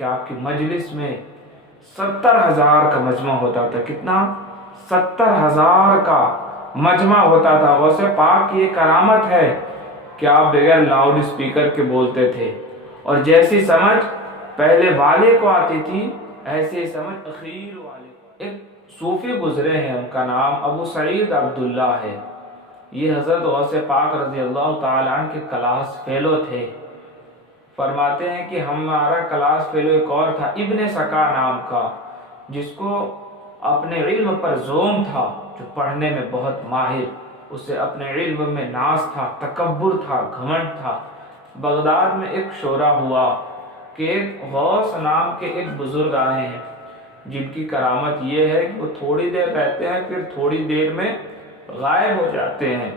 کہ آپ کی مجلس میں 70,000 کا مجمع ہوتا تھا. کتنا؟ 70,000 کا مجمع ہوتا تھا. غوث پاک کی یہ کرامت ہے کہ آپ بغیر لاؤڈ اسپیکر کے بولتے تھے، اور جیسی سمجھ پہلے والے کو آتی تھی ایسی سمجھ اخیر والے کو. ایک صوفی گزرے ہیں، ان کا نام ابو سعید عبداللہ ہے. یہ حضرت غوث پاک رضی اللہ تعالیٰ عنہ کے کلاس فیلو تھے. فرماتے ہیں کہ ہمارا کلاس فیلو ایک اور تھا ابن سکا نام کا، جس کو اپنے علم پر زوم تھا، جو پڑھنے میں بہت ماہر، اسے اپنے علم میں ناز تھا، تکبر تھا، گھمنڈ تھا. بغداد میں ایک شورا ہوا کہ ایک غوث نام کے ایک بزرگ آئے ہیں، جن کی کرامت یہ ہے کہ وہ تھوڑی دیر رہتے ہیں پھر تھوڑی دیر میں غائب ہو جاتے ہیں.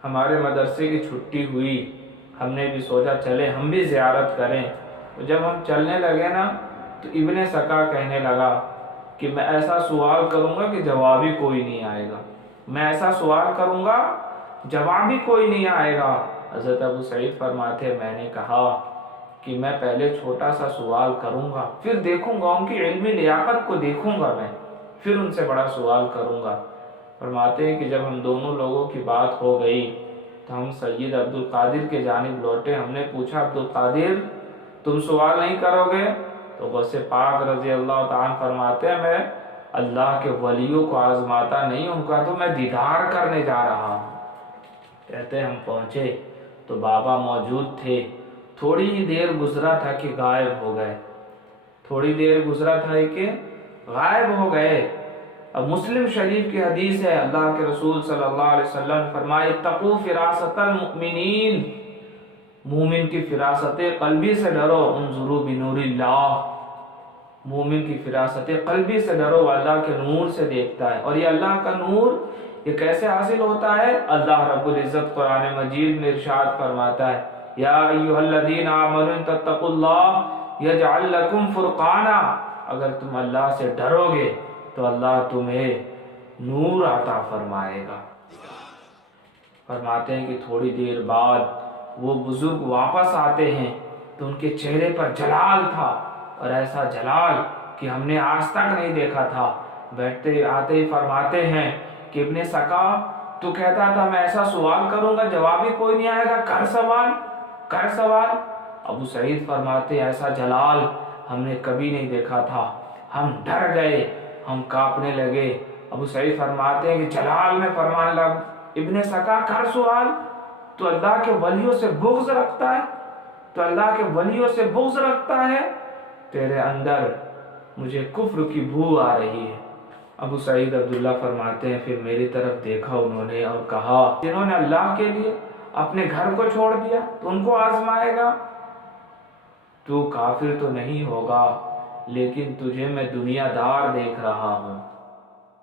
ہمارے مدرسے کی چھٹی ہوئی، ہم نے بھی سوچا چلے ہم بھی زیارت کریں. جب ہم چلنے لگے نا تو ابن سکا کہنے لگا کہ میں ایسا سوال کروں گا کہ جواب ہی کوئی نہیں آئے گا. میں ایسا سوال کروں گا جواب ہی کوئی نہیں آئے گا. حضرت ابو سعید فرماتے میں نے کہا کہ میں پہلے چھوٹا سا سوال کروں گا، پھر دیکھوں گا ان کی علمی لیاقت کو دیکھوں گا، میں پھر ان سے بڑا سوال کروں گا. فرماتے ہیں کہ جب ہم دونوں لوگوں کی بات ہو گئی تو ہم سید عبد القادر کے جانب لوٹے. ہم نے پوچھا عبد القادر تم سوال نہیں کرو گے؟ تو غوث پاک رضی اللہ تعالیٰ فرماتے ہیں میں اللہ کے ولیوں کو آزماتا نہیں، ان کا تو میں دیدار کرنے جا رہا ہوں. کہتے ہم پہنچے تو بابا موجود تھے. تھوڑی ہی دیر گزرا تھا کہ غائب ہو گئے. تھوڑی دیر گزرا تھا کہ غائب ہو گئے. اب مسلم شریف کی حدیث ہے، اللہ کے رسول صلی اللہ علیہ وسلم نے فرمایا اتقوا فراست المؤمنین، مومن کی فراست قلبی سے ڈرو، انظروا بنور اللہ، مومن کی فراست قلبی سے ڈرو، اللہ کے نور سے دیکھتا ہے. اور یہ اللہ کا نور یہ کیسے حاصل ہوتا ہے؟ اللہ رب العزت قرآن مجید میں ارشاد فرماتا ہے یا ایھا الذین آمنوا ان تتقوا اللہ یجعل لکم فرقانا، اگر تم اللہ سے ڈرو گے تو اللہ تمہیں نور عطا فرمائے گا. فرماتے ہیں کہ تھوڑی دیر بعد وہ بزرگ واپس آتے ہیں تو ان کے چہرے پر جلال تھا، اور ایسا جلال کہ ہم نے آج تک نہیں دیکھا تھا. بیٹھتے آتے ہی فرماتے ہیں کہ ابن سکا تو کہتا تھا میں ایسا سوال کروں گا جواب ہی کوئی نہیں آئے گا، کر سوال کر سوال. ابو سعید فرماتے ایسا جلال ہم نے کبھی نہیں دیکھا تھا. ہم ڈر گئے، ہم کانپنے لگے. ابو سعید فرماتے ہیں کہ جلال میں فرمانے لگا ابن سکا کر سوال، تو اللہ کے ولیوں سے بغض رکھتا ہے، تو اللہ کے ولیوں سے بغض رکھتا ہے، تیرے اندر مجھے کفر کی بو آ رہی ہے. ابو سعید عبداللہ فرماتے ہیں پھر میری طرف دیکھا انہوں نے اور کہا جنہوں نے اللہ کے لیے اپنے گھر کو چھوڑ دیا تو ان کو آزمائے گا. تو کافر تو نہیں ہوگا لیکن تجھے میں دنیا دار دیکھ رہا ہوں.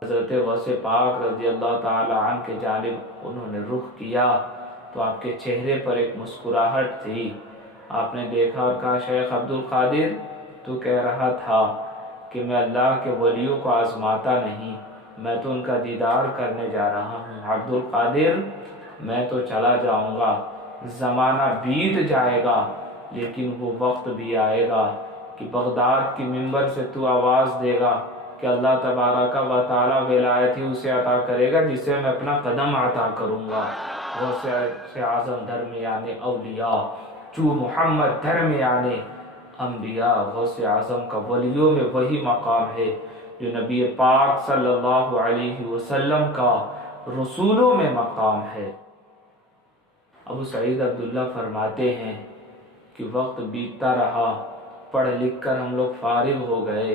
حضرت غوث پاک رضی اللہ تعالی عنہ کے جانب انہوں نے رخ کیا تو آپ کے چہرے پر ایک مسکراہٹ تھی. آپ نے دیکھا اور کہا شیخ عبد القادر تو کہہ رہا تھا کہ میں اللہ کے ولیوں کو آزماتا نہیں، میں تو ان کا دیدار کرنے جا رہا ہوں. عبد القادر میں تو چلا جاؤں گا، زمانہ بیت جائے گا، لیکن وہ وقت بھی آئے گا کہ بغداد کی منبر سے تو آواز دے گا کہ اللہ تبارک و تعالی ولایت ہی اسے عطا کرے گا جسے میں اپنا قدم عطا کروں گا. غوث اعظم درمیان اولیاء، چو محمد درمیان انبیاء. غوث اعظم کا ولیوں میں وہی مقام ہے جو نبی پاک صلی اللہ علیہ وسلم کا رسولوں میں مقام ہے. ابو سعید عبداللہ فرماتے ہیں کہ وقت بیتتا رہا، پڑھ لکھ کر ہم لوگ فارغ ہو گئے.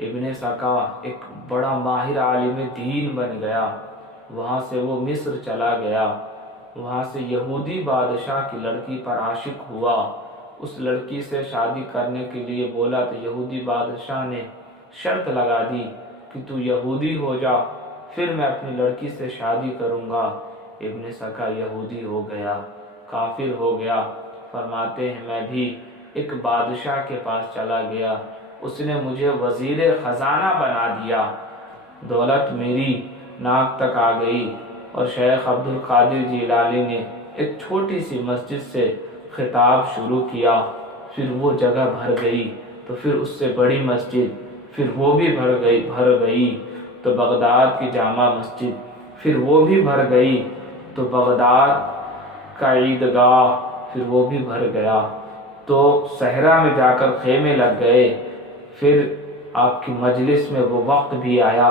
ابن سکا ایک بڑا ماہر عالم دین بن گیا. وہاں سے وہ مصر چلا گیا، وہاں سے یہودی بادشاہ کی لڑکی پر عاشق ہوا. اس لڑکی سے شادی کرنے کے لیے بولا تو یہودی بادشاہ نے شرط لگا دی کہ تو یہودی ہو جا پھر میں اپنی لڑکی سے شادی کروں گا. ابن سکا یہودی ہو گیا، کافر ہو گیا. فرماتے ہیں میں بھی ایک بادشاہ کے پاس چلا گیا، اس نے مجھے وزیر خزانہ بنا دیا. دولت میری ناک تک آ گئی اور شیخ عبد القادر جیلانی نے ایک چھوٹی سی مسجد سے خطاب شروع کیا. پھر وہ جگہ بھر گئی تو پھر اس سے بڑی مسجد، پھر وہ بھی بھر گئی تو بغداد کی جامع مسجد، پھر وہ بھی بھر گئی تو بغداد کا عیدگاہ، پھر وہ بھی بھر گیا تو صحرا میں جا کر خیمے لگ گئے۔ پھر آپ کی مجلس میں وہ وقت بھی آیا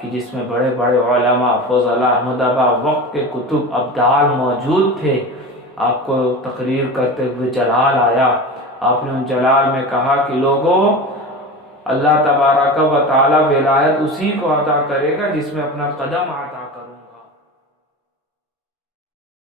کہ جس میں بڑے بڑے علماء، فضلاء، ندباء، وقت کے کتب، ابدال موجود تھے۔ آپ کو تقریر کرتے ہوئے جلال آیا، آپ نے ان جلال میں کہا کہ لوگوں، اللہ تبارک و تعالی ولایت اسی کو عطا کرے گا جس میں اپنا قدم عطا کرو۔